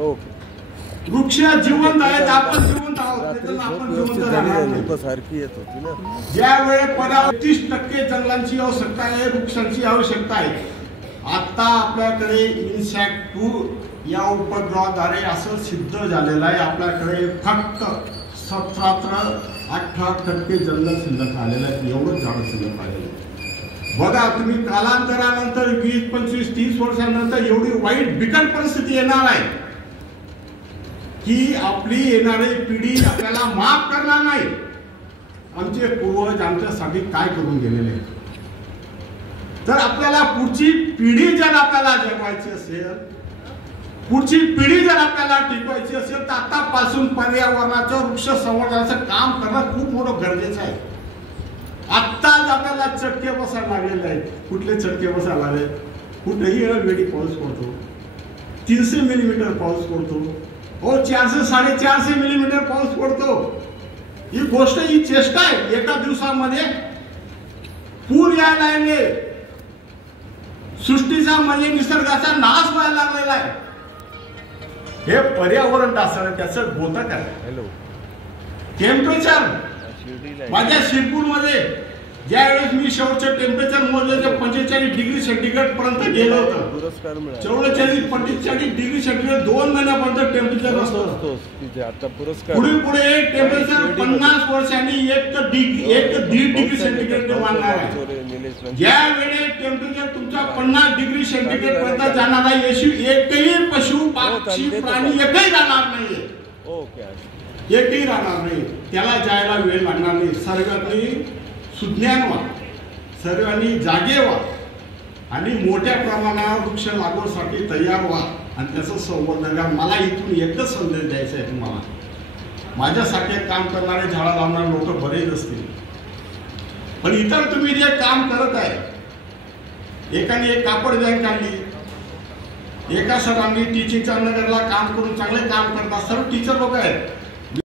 Okay. वृक्ष जिवंत आहेत, आपण जिवंत आहोत, आपण जिवंत राहणार नाही. सारखी येत होती ना. ज्यावेळी 30% जंगलांची आवश्यकता आहे, वृक्षांची आवश्यकता आहे. आता आपल्याकडे इन्सॅट-2 या उपग्रहाद्वारे असं सिद्ध झालेलं आहे, आपल्याकडे फक्त 17-18% जंगल शिल्लक आलेलं आहे. एवढंच झाड शिल्लक आलेलं आहे. बघा तुम्ही, कालांतरानंतर 20, 25, 30 वर्षांनंतर एवढी वाईट बिकट परिस्थिती येणार आहे की आपली येणारी पिढी आपल्याला माफ करणार नाही. आमचे पूर्वज आमच्यासाठी काय करून गेलेले. तर आपल्याला पुढची पिढी जर आपल्याला जगवायची असेल, पुढची पिढी जर आपल्याला टिकवायची असेल, तर आतापासून पर्यावरणाचं वृक्ष संवर्धनाचं काम करणं खूप मोठं गरजेचं आहे. आत्ताच आपल्याला चटके बसायला लागलेले आहेत. कुठले चटके बसायला लागले? कुठेही वेळी पाऊस पडतो, 300 मिलीमीटर पाऊस पडतो, 400-450 मिलीमीटर पाऊस पडतो. ही गोष्ट, ही चेष्टा आहे. एका दिवसामध्ये पूर यायला लागले. सृष्टीचा म्हणजे निसर्गाचा नाश व्हायला लागलेला आहे. हे पर्यावरण ढासळतं, त्याचं होतं काय? टेम्परेचर माझ्या शिरपूरमध्ये ज्यावेळेस मी शेवटचं टेम्परेचर मोजलं तर 45 डिग्री सेंटीग्रेड पर्यंत गेलं होतं. 44-45 डिग्री सेंटीग्रेड 2 महिन्यापर्यंत टेम्परेचर असतं. पुढे टेम्परेचर 50 वर्षांनी 1-1.5 डिग्री सेंटीग्रेड वाढणार आहे. ज्यावेळी टेम्परेचर तुमचा 50 डिग्री सेंटीग्रेड पर्यंत जाणार आहे, एकही पशु पक्षी प्राणी एकही जाणार नाही. एकही राहणार नाही. त्याला जायला वेळ लागणार नाही. सर्वांनी सुज्ञान व्हा, सर्वांनी जागे व्हा आणि मोठ्या प्रमाणावर वृक्ष लागवडीसाठी तयार व्हा आणि त्याचं संवर्धन करा. मला इथून एकच संदेश द्यायचा आहे तुम्हाला. माझ्यासाठी काम करणारे, झाडं लावणारे लोक बरेच असतील, पण इतर तुम्ही जे काम करत आहे, एकाने एक कापड बँक काढली, एका सरांनी टीचिंगच्या नगरला काम करून चांगले काम करतात. सर्व टीचर लोक आहेत.